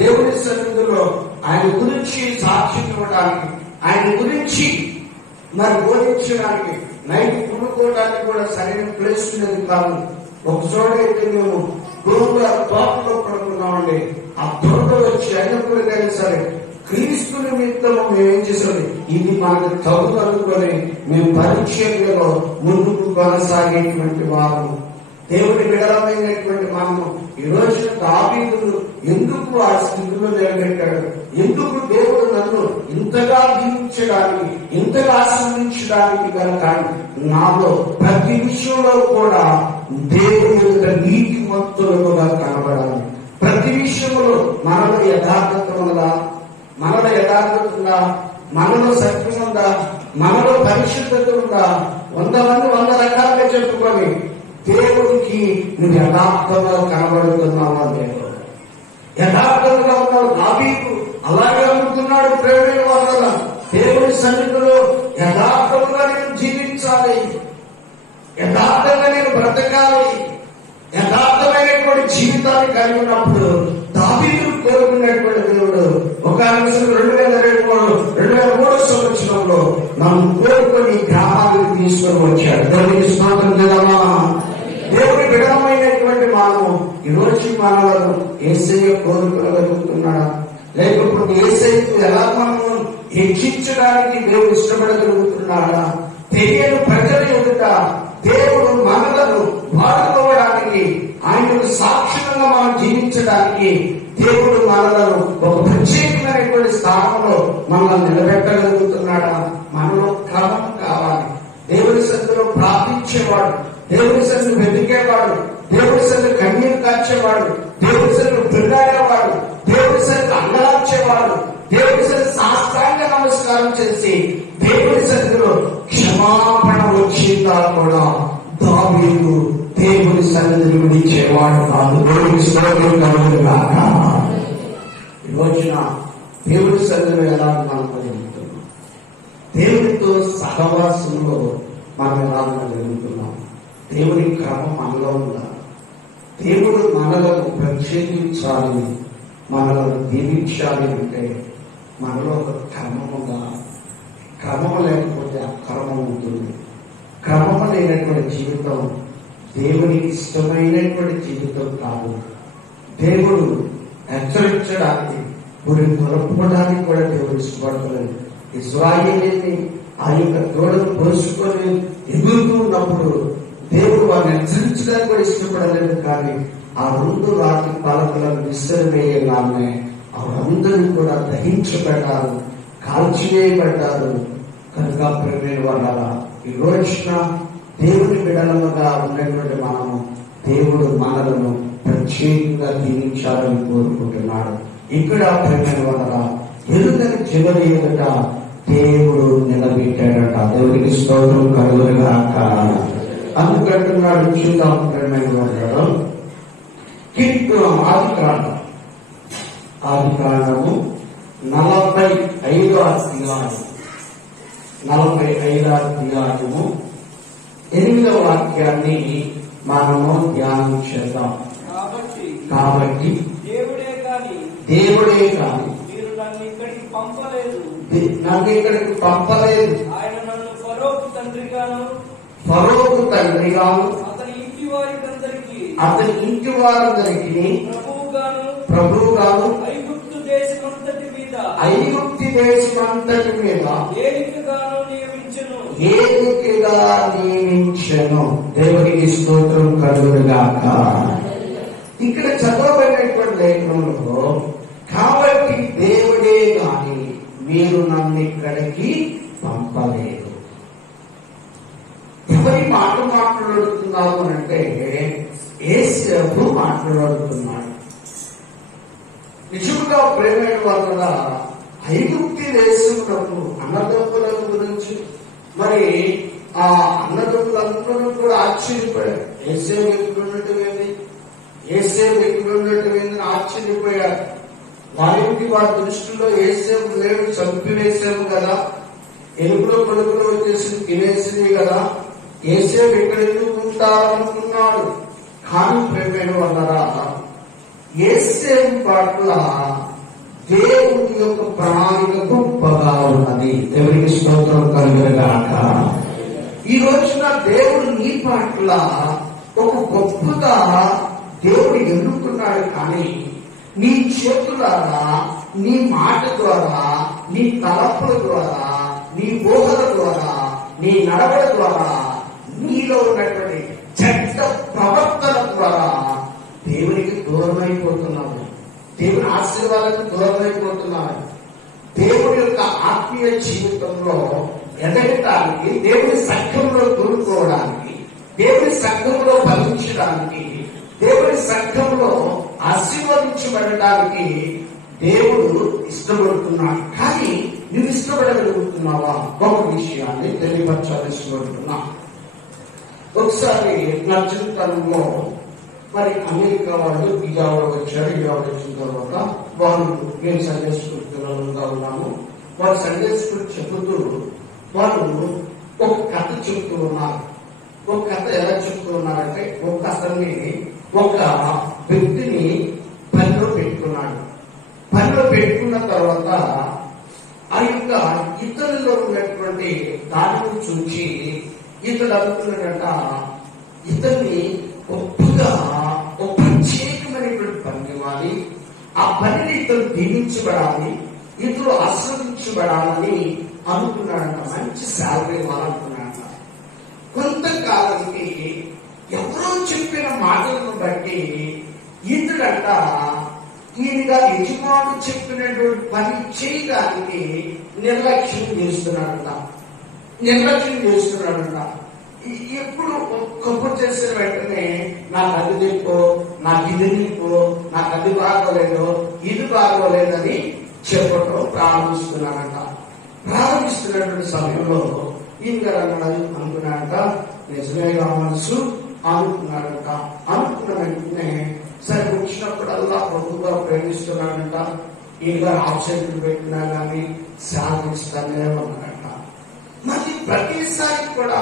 దేవుని సన్నిధిలో ఆయన గురించి సాక్ష్యం ఇవ్వడానికి, ఆయన గురించి మరి బోధించడానికి, నైట్ పుడుకోవడానికి కూడా సరైన ప్లేస్ ఉండేది కాదు. ఒక చోట అయితే మేము తోటలో పడుకున్నామండి. ఆ తోటలో వచ్చి అయినప్పుడు కానీ సరే క్రీస్తు నిమిత్తం మేమేం చేసాం, ఇది మనకు తగు అనుకొని మేము పరీక్షలో ముందుకు కొనసాగేటువంటి వారు. దేవుడి విడలమైనటువంటి మనము ఈ రోజు దావీదును ఎందుకు ఆ స్థితిలో నిలబెట్టాడు? ఎందుకు దేవుడు నన్ను ఇంతగా దీవించడానికి, ఇంతగా ఆశ్రయించడానికి కనుక నాలో ప్రతి విషయంలో కూడా దేవుని యొక్క నీతిమంతులుగా కనబడాలి. ప్రతి విషయంలో మనలో యథార్థత ఉందా, మనలో సత్యం ఉందా, మనలో పరిశుద్ధత ఉందా? 100 మంది 100 రకాలుగా చెప్పుకొని దేవుడికి నువ్వు యథార్థంగా కనబడుతున్నావా? దేవుడు యథార్థంగా ఉన్నావు. దావీదు అలాగే అనుకున్నాడు. ప్రేమ వల్ల దేవుడి సన్నిధిలో యథార్థంగా నేను జీవించాలి, యథార్థంగా నేను బ్రతకాలి, యథార్థమైనటువంటి జీవితాన్ని కలిగి ఉన్నప్పుడు దావీదు కోరుకున్నటువంటి దేవుడు ఒక 2003 సంవత్సరంలో నన్ను కోరుకొని గ్రామానికి తీసుకొని వచ్చాడు. దేవునికి స్తోత్రం చేద్దామా? దేవుడి విడమైనటువంటి మనము ఈ రోజు మనలను యేసయ్య కోరుకోగలుగుతున్నాడా? లేకపోతే యేసయ్యకు ఎలా మనము హెచ్చించడానికి దేవుడు ఇష్టపడగలుగుతున్నాడా? తెలియని ప్రజల ఎదుట దేవుడు మనలను వాడుకోవడానికి, ఆయనకు సాక్షిగా మనం జీవించడానికి దేవుడు మనలను ఒక ప్రత్యేకమైనటువంటి స్థానంలో మనల్ని నిలబెట్టగలుగుతున్నాడా? మనలో క్రమం కావాలి. దేవుడి సన్నిధిలో ప్రార్థించేవాడు, దేవుడి సన్నిధిని వెతికేవాడు, దేవుడి సన్నిధిని కన్నీరు కార్చేవాడు, దేవుడి సన్నిధిని పిల్లాడేవాడు, దేవుడి సన్నిధిని అంగలార్చేవాడు, దేవుడి సన్నిధిని సాష్టాంగ నమస్కారం చేసి దేవుడి సన్నిధిలో క్షమాపణ వచ్చిందా కూడా దావీదు దేవుడి సన్నిధిని విడిచేవాడు కాదు. దేవుడి స్తోత్రం కలుగుగాక. ఈ రోజున దేవుడి సన్నిధిలో ఎలా మనం జరుగుతున్నాం? దేవుడితో సహవాసంలో మనం ఎలా జరుగుతున్నాం? దేవుని క్రమం మనలో ఉందా? దేవుడు మనలను ప్రత్యేకించాలి, మనలను దీవించాలి అంటే మనలో ఒక క్రమము లేకపోతే అక్రమం ఉంటుంది. క్రమము లేనటువంటి జీవితం దేవునికి ఇష్టమైనటువంటి జీవితం కాదు. దేవుడు హెచ్చరించడానికి, గురిని దొరకడానికి కూడా దేవుడు ఇష్టపడలేదు. ఇశ్రాయేలీని ఆ యొక్క తోడను పోసుకొని ఎదుగుతూ ఉన్నప్పుడు దేవుడు వారిని హెచ్చరించడానికి కూడా ఇష్టపడలేదు. కానీ ఆ 2 రాతి పలకలను విసిరివేయగానే అవరందరూ కూడా దహించబడ్డారు, కాల్చివేయబడ్డారు. కనుక ప్రేమైన వాళ్ళ ఈ రోజున దేవుని బిడ్డలుగా ఉన్నటువంటి మనము దేవుడు మనలను ప్రత్యేకంగా దీవించాలని కోరుకుంటున్నాడు. ఇక్కడ ప్రేమైన వాళ్ళ ఎరుగని చివరి ఎదుట దేవుడు నిలబెట్టాడట. దేవుడికి స్తోత్రం కలుగునుగాక. అందుకంటున్నాడు, చూద్దాం ప్రేమైన వాళ్ళ ఆదికాండము 45వ అధ్యాయము 8వ వాక్యాన్ని మనము ధ్యానం చేద్దాం. కాబట్టి దేవుడే కాని నన్ను ఇక్కడికి పంపలేదు. ఆయన నన్ను ఫరోకు తండ్రిగాను అతని ఇంటి వారందరికీ ప్రభువుగాను ఐగుప్తు దేశమంతటి మీద ఏలికగా నియమించెను. దేవునికి స్తోత్రం కలుగునుగాక. ఇక్కడ చదవబడినటువంటి లేఖనంలో కాబట్టి దేవుడే గాని మీరు నన్ను ఇక్కడికి పంపలేదు. ఎవరి మాట్లాడుతున్నారు అంటే యేసు మాట్లాడుతున్నాడు. నిజంగా ప్రేమైన వాళ్ళ ఐగుప్తి దేశంలో అన్నదమ్ముల గురించి మరి ఆ అన్నదమ్ములందరూ కూడా ఆశ్చర్యపోయారు. ఏసే వ్యక్తులు ఉన్నట్టుగా ఆశ్చర్యపోయారు. వారికి వారి దృష్టిలో ఏసేపు లేడు, చంపివేసాము కదా, ఎలుగులో పలుకులో వచ్చేసి తినేసింది కదా, ఏసేపు ఎక్కడ ఎందుకు ఉంటారనుకున్నాడు. కానీ ప్రేమైన వాళ్ళరా ఏసేపు పట్ల దేవుని యొక్క ప్రణాళిక గొప్పగా ఉన్నది. దేవునికి స్తోత్రం కలుగునుగాక. ఈ రోజున దేవుడు నీ పట్ల ఒక గొప్పగా దేవుడు ఎన్నుకున్నాడు. కానీ నీ చేతులారా, నీ మాట ద్వారా, నీ తలపుల ద్వారా, నీ ఊహల ద్వారా, నీ నడవడ ద్వారా, నీలో ఉన్నటువంటి చెడ్డ ప్రవర్తన ద్వారా దేవునికి దూరమైపోతున్నావు. దేవుని ఆశీర్వాదానికి దూరమైపోతున్నావు. దేవుడి యొక్క ఆత్మీయ జీవితంలో ఎదగటానికి, దేవుని సంఘంలో దూరుకోవడానికి, దేవుని సంఘంలో ఫలించడానికి, దేవుని సంఘంలో ఆశీర్వదించబడటానికి దేవుడు ఇష్టపడుతున్నాడు. కానీ నువ్వు ఇష్టపడగలుగుతున్నావా? ఒక విషయాన్ని తెలియపరచాలని ఇష్టపడుతున్నా. ఒకసారి నా జీవితంలో మరి అమెరికా వాళ్ళు విజయవాడ వచ్చారు. విజయవాడ వచ్చిన తర్వాత వాళ్ళు మేము సండే స్కూల్ పిల్లలుగా ఉన్నాము. వాళ్ళు సండే స్కూల్ చెబుతూ వాళ్ళు ఒక కథ చెప్తూ ఉన్నారు. ఒక కథ ఎలా చెప్తూ ఉన్నారంటే, ఒక వ్యక్తిని పనిలో పెట్టుకున్నాడు. పనిలో పెట్టుకున్న తర్వాత ఆ యొక్క ఇతరుల్లో ఉన్నటువంటి దానిని చూసి ఇతడు అనుకున్నాడట, ఇతన్ని గొప్పగా ఒక ప్రత్యేకమైనటువంటి పని ఇవ్వాలి, ఆ పనిని ఇతడు దీవించబడాలి, ఇతడు ఆస్వాదించబడాలని అనుకున్నాడంట. మంచి శాలరీ ఇవ్వాలనుకున్నాడంట. కొంతకాలానికి ఎవరో చెప్పిన మాటలను బట్టి ఇతడంట ఈయనగా యజమానుడు చెప్పినటువంటి పని చేయడానికి నిర్లక్ష్యం చేస్తున్నాడంట. ఎప్పుడు కబుర్ చేసిన వెంటనే నాకు అది నింపో, నాకు ఇది నింపో, నాకు అది బాగోలేదు, ఇది బాగోలేదని చెప్పడం ప్రారంభిస్తున్నాడంట. ప్రారంభిస్తున్నటువంటి సమయంలో ఈయన అనుకున్నాడంట, నిజమేగా మనసు అనుకున్నాడంట. అనుకున్న వెంటనే సరే వచ్చినప్పుడల్లా ప్రభుత్వ ప్రేమిస్తున్నాడంట. ఈయన ఆబ్సెంట్లు పెట్టినా కానీ సాధిస్తానే ఉన్నాడంట. మరి ప్రతిసారి కూడా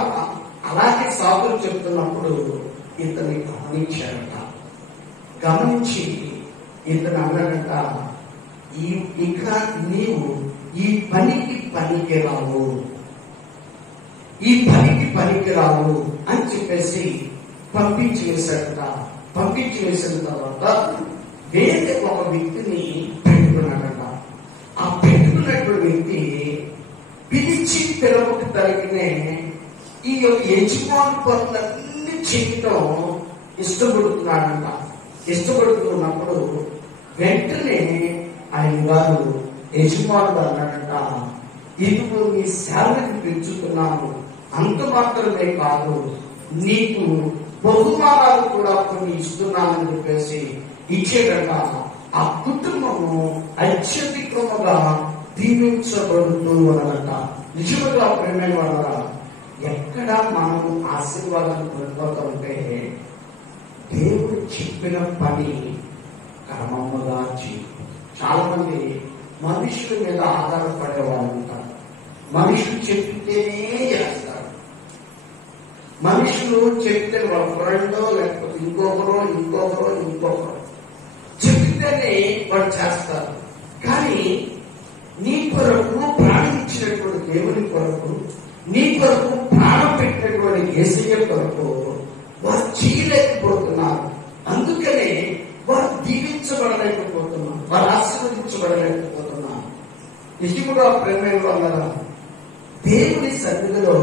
అలాగే సాకులు చెప్తున్నప్పుడు ఇతన్ని గమనించాడట. గమనించి ఇతను అన్నాడంట, ఇక నీవు ఈ పనికి పనికిరావు, ఈ పనికి పనికిరావు అని చెప్పేసి పంపించి వేశాడట. పంపించి వేసిన తర్వాత వేరే ఒక వ్యక్తిని పెట్టుకున్నాడట. ఆ పెట్టుకున్నటువంటి వ్యక్తి పిలిచి పిలవకు తరగినే ఈ యొక్క యజమాని పనులన్నీ చేయటం ఇష్టపడుతున్నాడంట. ఇష్టపడుతున్నప్పుడు వెంటనే ఆయన గారు యజమానుడు అన్నాడంట, ఇదిగో నీ సేవకి పెంచుతున్నాను, అంత మాత్రమే కాదు నీకు బహుమానాలు కూడా కొన్ని ఇస్తున్నానని చెప్పేసి ఇచ్చేటట. ఆ కుటుంబము అత్యధికముగా దీవించబడుతూ ఉన్నదట. నిజముగా ప్రేమైన వాళ్ళ ఎక్కడ మనం ఆశీర్వాదాలు పొందుతుంటే దేవుడు చెప్పిన పని క్రమముగా చేయి. చాలా మంది మనుషుల మీద ఆధారపడే వాళ్ళు ఉంటారు. మనుషులు చెప్తేనే చేస్తారు. మనుషులు చెప్తే వాళ్ళ ఫ్రెండో లేకపోతే ఇంకొకరు చెప్తేనే వాళ్ళు చేస్తారు. కానీ నీ కొరకు ప్రాణం ఇచ్చినటువంటి దేవుని కొరకు, నీ కొరకు ప్రాణం పెట్టినటువంటి యేసయ్య కొరకు వారు చేయలేకపోతున్నారు. అందుకనే వారు దీవించబడలేకపోతున్నారు, వారు ఆశీర్వదించబడలేకపోతున్నారు. నిజముగా ప్రేమ వల్ల దేవుని సన్నిధిలో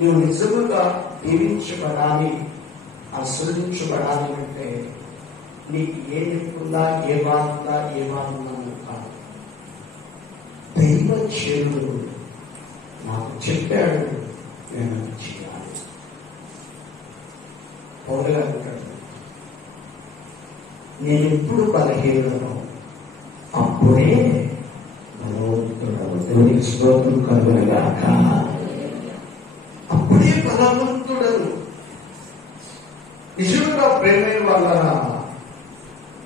నువ్వు నిజముగా దీవించబడాలి, ఆశీర్వదించబడాలి అంటే నీకు ఏ నిప్పుందా, ఏ బాగుందా కాదు. దైవ చేరుడు నాకు చెప్పాడు, నేను చేయాలి. పౌరులు అంటాడు, నేను ఎప్పుడు బలహీనను అప్పుడే దేవునికి స్తోత్రం కలుగునుగాక. అప్పుడే బలవంతుడను. నిజంగా ప్రేమైన వల్ల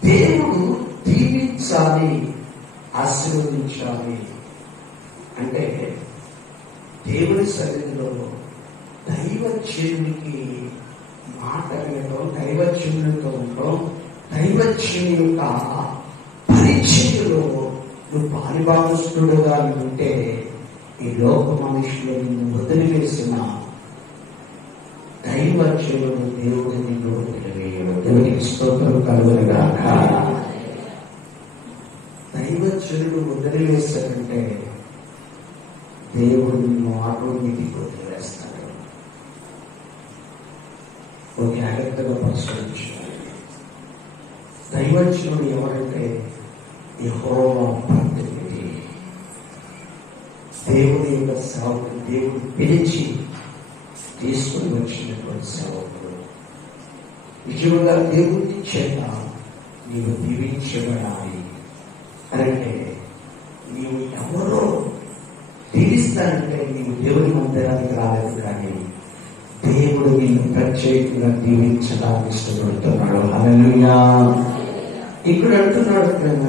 దేవుడు దీవించాలి, ఆశీర్వదించాలి అంటే దేవుని సన్నిధిలో దైవజనునికి మాట వినడం, దైవజనునితో ఉండడం, దైవజనుని యొక్క పరిచయంలో నువ్వు పాలిభాగస్తుడుగా ఉంటే ఈ లోక మనుషులు నిన్ను వదిలివేసిన దైవజనుడు దేవుడు నిన్ను వదిలివేయడు. దేవునికి స్తోత్రం కలుగునుగాక. దైవజనుడు వదిలివేశాడంటే దేవుడు నిన్ను ఆటోమేటిక్ వదిలివేస్తాడు. ఒక జాగ్రత్తగా పరిశీలించాలి. దైవజనుడు ఎవరంటే యెహోవా ప్రతినిధి. దేవుని యొక్క సేవకుడు, దేవుడు పిలిచి తీసుకుని వచ్చినటువంటి సేవకుడు. నిజంగా దేవుని చేత నీవు దీవించబడాలి అంటే నీవు ఎవరో దీవిస్తానంటే నీవు దేవుని మందిరానికి రాలేదు, కానీ దేవుడు నిన్ను ప్రత్యేకంగా దీవించడానికి ఇష్టపడుతున్నాడు. హల్లెలూయా. ఇక్కడ అంటున్నాడు ప్రేమ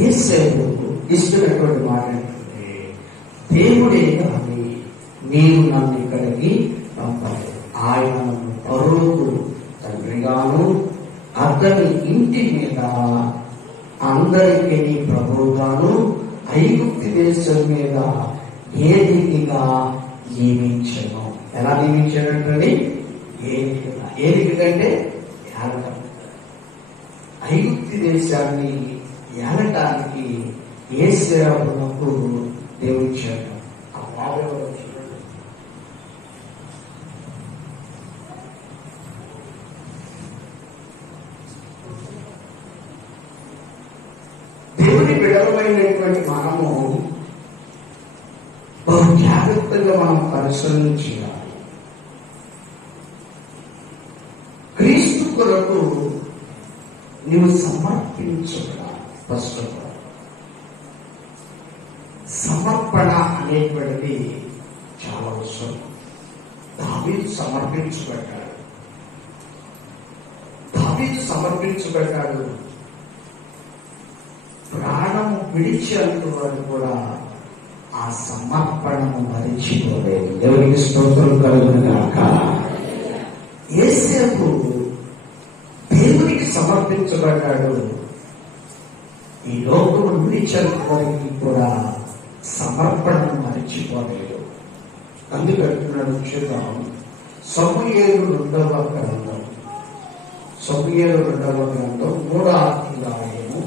యేసేపు ఇస్తున్నటువంటి మాట ఏంటంటే, దేవుడే కానీ నీవు నన్ను ఇక్కడికి పంపలేదు. ఆయన పరులకు తండ్రిగాను అతని ఇంటి మీద అందరికీ ప్రభువుగాను ఐగుప్తు దేశం మీద ఏదిగా నియమించను. ఎలా నియమించాడంటే ఏదికంటే ఏలటం. ఐగుప్తు దేశాన్ని ఏలటానికి యేసేపునకు దేవుడు ఇచ్చాడు. ఆ భావం దేవుని బిడలమైనటువంటి మనము బహు జాగ్రత్తగా మనం పరిశీలన చేయాలి. క్రీస్తు కొరకు నీవు సమర్పించబడాలి. ఫస్ట్ ఆఫ్ ఆల్ సమర్పణ అనేటువంటిది చాలా అవసరం. దావీదు సమర్పించబడ్డాడు. ప్రాణము విడిచేంత వరకు కూడా ఆ సమర్పణను మరిచిపోలేదు. దేవునికి స్తోత్రం కలుగునుగాక. యేసేపు దేవునికి సమర్పించబడ్డాడు. ఈ లోకము విడిచేంత వరకు కూడా సమర్పణను మరిచిపోలేదు. అందుకంటున్నాడు చూద్దాం. సమూయేలు 2వ గ్రంథం 3వ అధ్యాయము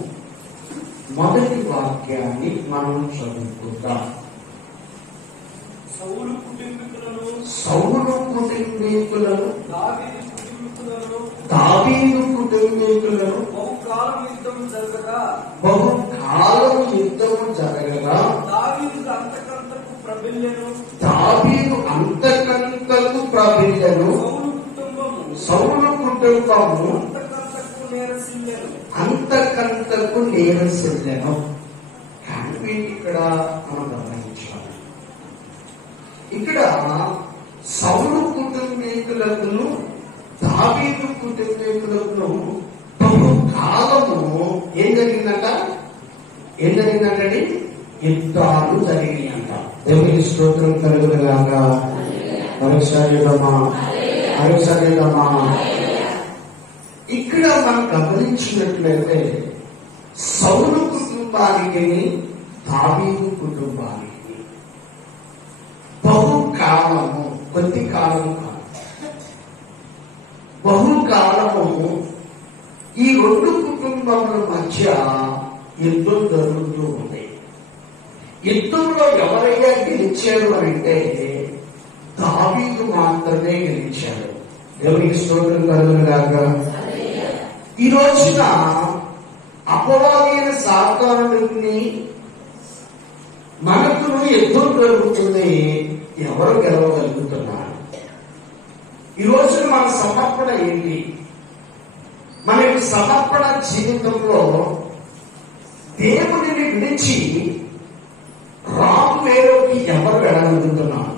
మొదటి వాక్యాన్ని మనం చదువుకుందాం. సౌలు కుటుంబీకులను దావీదు కుటుంబీకులను బహుకాలం యుద్ధము జరగగా దావీదు అంతకంతకు ప్రబిల్లెను. సౌలు కుటుంబము అంతకంతకు నీరసిల్లెను. కానీ ఇక్కడ మనం గమనించాలి, ఇక్కడ సౌలు కుటుంబీకులను దావీదు కుటుంబీకులను బహుకాలము ఏం జరిగిందంటే యుద్ధాలు జరిగినాయంట. దేవుని స్తోత్రం కలుగునుగాక. మరొకసారి ఇక్కడ మనం గమనించినట్లయితే సౌలు కుటుంబానికి దావీదు కుటుంబానికి బహుకాలము, కొద్ది కాలము కాదు, బహుకాలము ఈ 2 కుటుంబముల మధ్య యుద్ధం జరుగుతూ ఉంది. యుద్ధంలో ఎవరైనా గెలిచారు అంటే దావీదు మాత్రమే గెలిచాడు. దేవునికి స్తోత్రం కలుగునుగాక. ఈ రోజున అపవాదైన సాతానుడిని మనకును యుద్ధం జరుగుతుంది. ఎవరు గెలవగలుగుతున్నారు? ఈ రోజున మన సమర్పణ ఏంటి? మన సమర్పణ జీవితంలో దేవుడిని విడిచి రాము వేలోకి ఎవరు వెళ్ళగలుగుతున్నారు?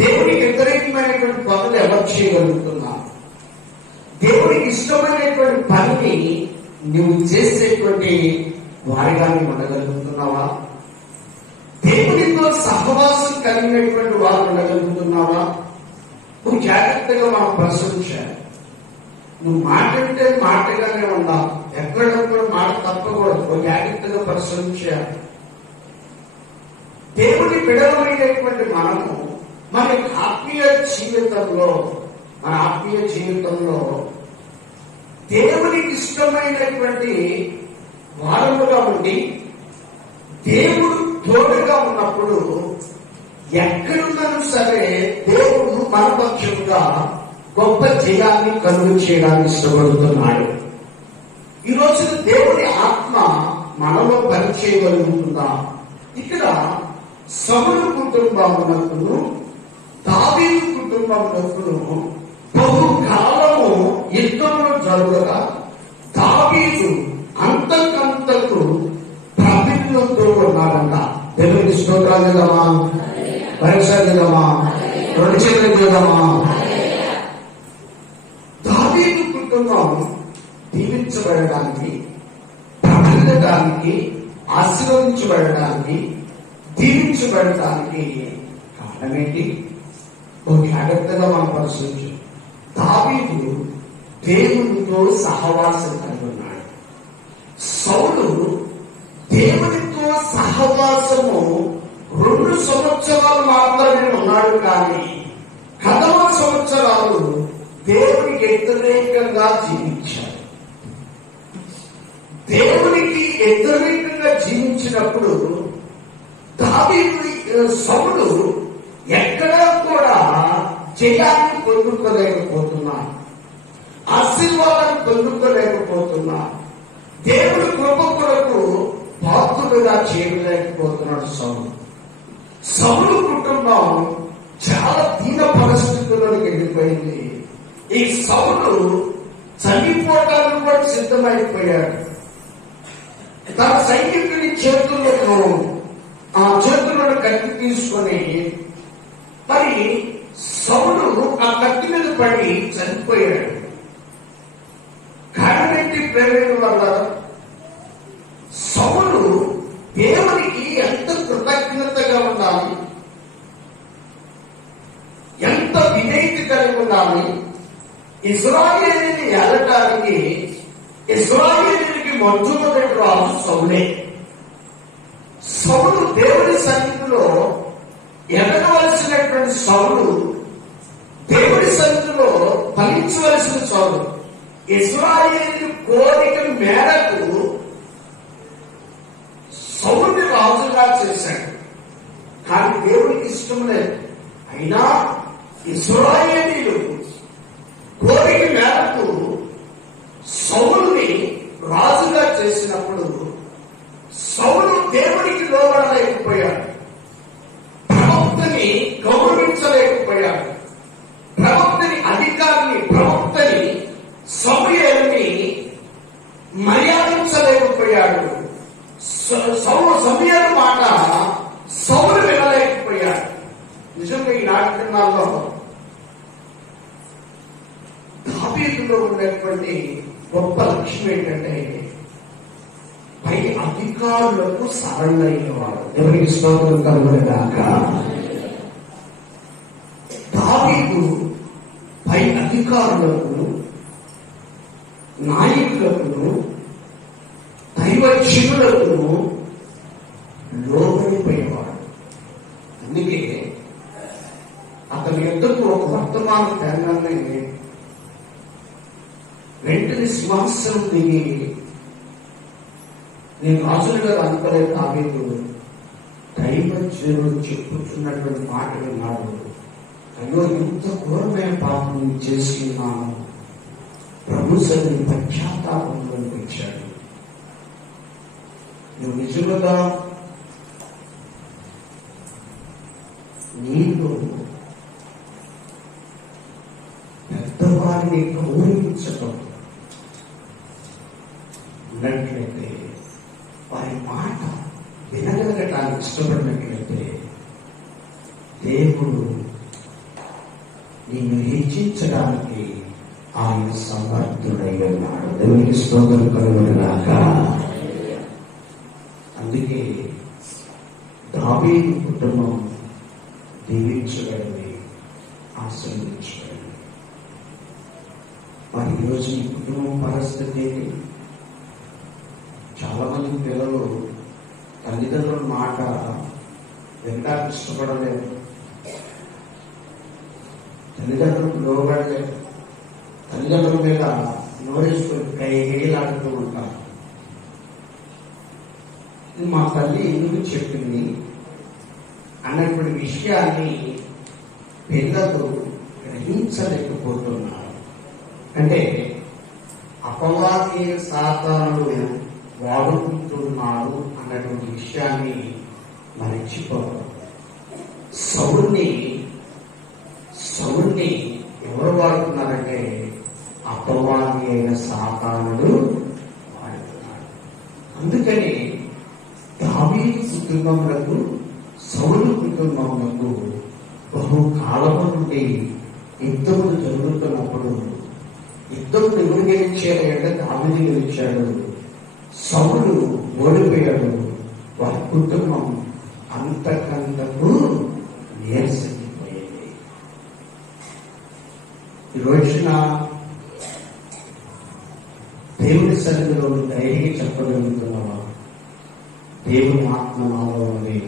దేవుడికి వ్యతిరేకమైనటువంటి పనులు ఎవరు చేయగలుగుతున్నారు? దేవుడికి ఇష్టమైనటువంటి పనిని నువ్వు చేసేటువంటి వారిగా ఉండగలుగుతున్నావా? దేవుడితో సహవాసం కలిగినటువంటి వారు ఉండగలుగుతున్నావా? నువ్వు జాగ్రత్తగా మనం ప్రశ్నించాలి. నువ్వు మాట్లాడితే మాటగానే ఉండాలి, ఎక్కడెక్కడ మాట తప్పకూడదు. జాగ్రత్తగా ప్రశ్నించాలి. దేవుడి బిడలమైనటువంటి మనము మన ఆత్మీయ జీవితంలో దేవునికి ఇష్టమైనటువంటి వారముగా ఉండి దేవుడు తోడుగా ఉన్నప్పుడు ఎక్కడున్నా సరే దేవుడు మన పక్షంగా గొప్ప జయాన్ని కలుగు చేయడానికి ఇష్టపడుతున్నాడు. ఈ రోజు దేవుడి ఆత్మ మనలో పనిచేయగలుగుతుందా? ఇక్కడ సౌలు కుటుంబమునకును దావీదు కుటుంబమునకును బహుకాలము యుద్ధములు జరుగుగా దావీదు అంతకంతకు ప్రబిల్లుతూ ఉన్నాడంట. దేవునికి స్తోత్రాలు చేద్దామా? పరీక్షలు చేద్దామా? 2 చేతులు చేద్దామా? దావీదు కుటుంబం దీవించబడడానికి, ప్రబిల్లడానికి, ఆశీర్వదించబడడానికి, దీవించబడటానికి కారణమేంటి? జాగ్రత్తగా మనం పరిశీలించు. దావీదు దేవునితో సహవాసం కలిగి ఉన్నాడు. సౌలు దేవునితో సహవాసము 2 సంవత్సరాలు మాత్రమే ఉన్నాడు. కానీ 10వ సంవత్సరాలు దేవునికి వ్యతిరేకంగా జీవించాడు. దేవునికి వ్యతిరేకంగా జీవించినప్పుడు సౌలు ఎక్కడా కూడా జయాన్ని పొందుకోలేకపోతున్నాడు, ఆశీర్వాదాన్ని పొందుకోలేకపోతున్నాడు, దేవుడి కృప కొరకు పాత్రుడుగా చేయలేకపోతున్నాడు. సౌలు కుటుంబం చాలా దీన పరిస్థితుల్లోకి వెళ్ళిపోయింది. ఈ సౌలు చనిపోవటానికి కూడా సిద్ధమైపోయాడు. తన సైనికుని చేతుల్లో కత్తి తీసుకొని మరి సౌలు ఆ కత్తి మీద పడి చనిపోయాడు. కారణమేంటి? ప్రేమ వల్ల సౌలు దేవునికి ఎంత కృతజ్ఞతగా ఉండాలి, ఎంత విధేయత కలిగి ఉండాలి, ఇశ్రాయేలుని ఏలటానికి ఇశ్రాయేలుకి మొట్టమొదటి రాజు సౌలే. సౌలు దేవుడి సన్నిధిలో ఎదగవలసినటువంటి సౌలు, దేవుడి సన్నిధిలో ఫలించవలసిన సౌలు, ఇశ్రాయేలు కోరిక మేరకు సౌలుని రాజుగా చేశాడు. కానీ దేవుడికి ఇష్టం లేదు. అయినా ఇశ్రాయేలీయులు కోరిక మేరకు సౌలుని రాజుగా చేసినప్పుడు సౌలు దేవుడికి లోబడలేకపోయాడు, ప్రవక్తని గౌరవించలేకపోయాడు, ప్రవక్తని అధికారిని, ప్రవక్తని సమూయేలుని మర్యాదించలేకపోయాడు. సమూయేలు మాట సౌలు వినలేకపోయాడు. నిజంగా ఈ నాటకాల్లో దావీదులో ఉండేటువంటి గొప్ప లక్ష్యం ఏంటంటే పై అధికారులకు సరళైన వాడు. ఎవరికి స్తోత్రం కలుగునుగాక. దావీదు పై అధికారులకు, నాయకులకు, దైవజనులకు లోబడిపోయేవాడు. అందుకే అతని యొద్దకు ఒక వర్తమానం తేగానే వెంటనే సింహాసనం దిగి, నేను రాజులు గారు అనుకోలేదు, దావీదు దైవజనుడు చెప్పుతున్నటువంటి మాట విన్నాడు. అయ్యో, ఇంత ఘోరమైన పాపం చేసి ఉన్నాను, ప్రభు సన్నిధిని పశ్చాత్తాపం కనిపించాడు. నువ్వు నిజంగా నీలో పెద్దవారిని గౌరవించడం ఉన్నట్లయితే, వారి మాట వినగలగటానికి ఇష్టపడినట్లయితే దేవుడు నిన్ను హెచ్చించడానికి ఆయన సమర్థుడై ఉన్నాడు. దేవునికి స్తోత్రం కలుగునుగాక. అందుకే దావీదు కుటుంబం దీవించబడింది, ఆశీర్వదించబడింది. మరి ఈరోజు ఈ కుటుంబం పరిస్థితి చాలా మంది పిల్లలు తల్లిదండ్రుల మాట వినడానికి ఇష్టపడలేదు, తల్లిదండ్రులకు లోబడలేదు, తల్లిదండ్రుల మీద నోరేసుకొని కైలాడుతూ ఉంటారు. మా తల్లి ఎందుకు చెప్పింది అన్నటువంటి విషయాన్ని పిల్లలు గ్రహించలేకపోతున్నారు. అంటే అపవాది సాతానుడు వాడుకుంటున్నాడు అన్నటువంటి విషయాన్ని మర్చిపోరు. సౌలుని ఎవరు వాడుతున్నారంటే అపవాది అయిన సాతానుడు వాడుతున్నాడు. అందుకని దావీదు కుటుంబములకు, సౌలు కుటుంబములకు బహుకాలము నుండి యుద్ధములు జరుగుతున్నప్పుడు యుద్ధం ఎవరు గెలిచారంటే దావీదు గెలిచాడు, సౌలు ఓడిపోయాడు. వారి కుటుంబం అంతకంతకు నీరసండిపోయింది. ఈ రోజున దేవుని సన్నిధిలో ధైర్యంగా చెప్పగలుగుతున్నావా? దేవుని ఆత్మ నాలో ఉంది,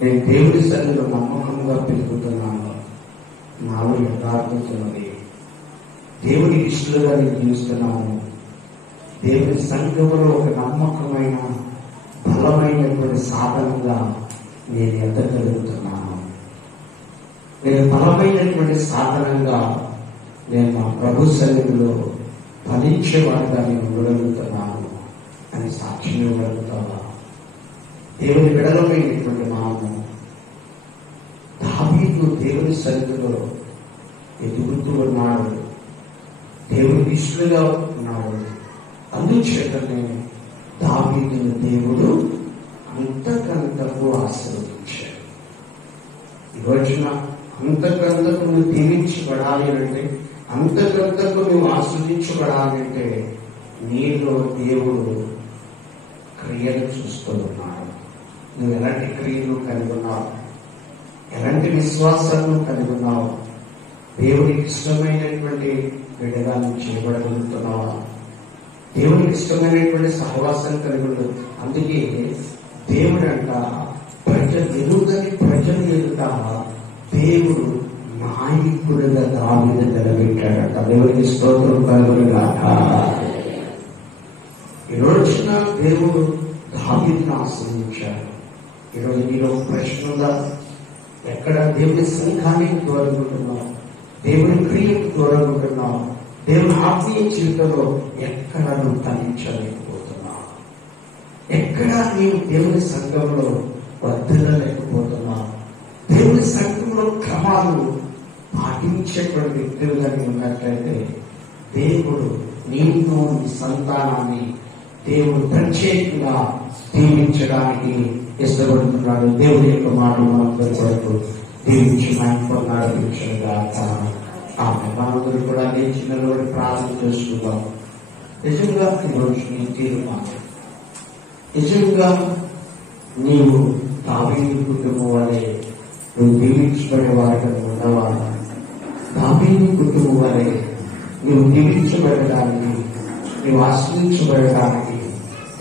నేను దేవుడి సన్నిధిలో నమ్మకంగా పెరుగుతున్నాను, నాలో యథార్థత ఉన్నది, దేవునికి ఇష్టలుగా నేను జీవిస్తున్నాను, దేవుని సంఘంలో ఒక నమ్మకమైన బలమైనటువంటి సాధనంగా నేను ఎదగలుగుతున్నాను, నేను బలమైనటువంటి సాధనంగా నేను మా ప్రభు సన్నిధిలో ఫలించేవాడిగా నేను ఉండగలుగుతున్నాను అని సాక్ష్యం ఇవ్వగలుగుతావా? దేవుని విడలమైనటువంటి మనము దావీదు దేవుని సన్నిధిలో ఎదుగుతూ ఉన్నాడు, దేవునికి ఇష్టలుగా ఉన్నాడు. అందుచేతనే దావీదును దేవుడు అంతకంతకు ఆశీర్వదించాడు. ఈ రోజున అంతకంతకు నువ్వు దీవించబడాలి అంటే, అంతకంతకు నువ్వు ఆస్వాదించబడాలి అంటే నీలో దేవుడు క్రియలు చూస్తూ ఉన్నాడు. నువ్వు ఎలాంటి క్రియలు కలిగి ఉన్నావు, ఎలాంటి విశ్వాసాలను కలిగి ఉన్నావు, దేవుడికి ఇష్టమైనటువంటి బిడ్డగా నువ్వు చేయబడగలుగుతున్నావా? దేవునికి ఇష్టమైనటువంటి సహవాసం కలిగి ఉండదు. అందుకే దేవుడంట ఎరుగని ప్రజలు ఎదుట దేవుడు నాయకుడిగా దావీదును నిలబెట్టాడట. దేవునికి స్తోత్రం కలుగునుగాక. ఈ రోజున దేవుడు దావీదును ఆశ్రయించాడు. ఈరోజు నీలో ప్రశ్న ఉందా? ఎక్కడ దేవుని సంఘానికి దూరంగా ఉంటున్నావు? దేవుని క్రియకు దూరంగా ఉంటున్నావు? దేవుని ఆత్మీయ జీవితంలో ఎక్కడ నువ్వు తరించలేకపోతున్నావు? ఎక్కడ నీవు దేవుని సంఘంలో వర్ధిల్లలేకపోతున్నావు? దేవుని సంఘంలో క్రమాలు పాటించేటువంటి వ్యక్తులుగా నీవు ఉన్నట్లయితే దేవుడు నీతో నీ సంతానాన్ని దేవుడు ప్రత్యేకంగా దీవించడానికి ఇష్టపడుతున్నాడు. దేవుడి యొక్క మాటలు మనందరి కొరకు దీవించి నడిపించగా ఆమె మనందరూ కూడా లేచి నిలబడి ప్రార్థన చేసుకుందాం. నిజంగా ఈరోజు నీ తీర్మానం, నిజంగా నీవు దావీదు కుటుంబం వలె నువ్వు దీవించబడే వారిగా ఉన్నవా? దావీదు కుటుంబం వలె నువ్వు దీవించబడడానికి, నువ్వు ఆశ్రయించబడడానికి,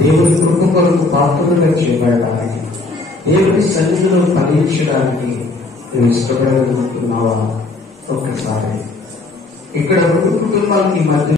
దేవుని కృప కొరకు పాత్రలుగా చేయబడడానికి, దేవుని సన్నిధిలో ఫలించడానికి నువ్వు ఇష్టపడగలుగుతున్నావా? ఒక్కసారి ఇక్కడ రెండు కుటుంబాలకి మధ్య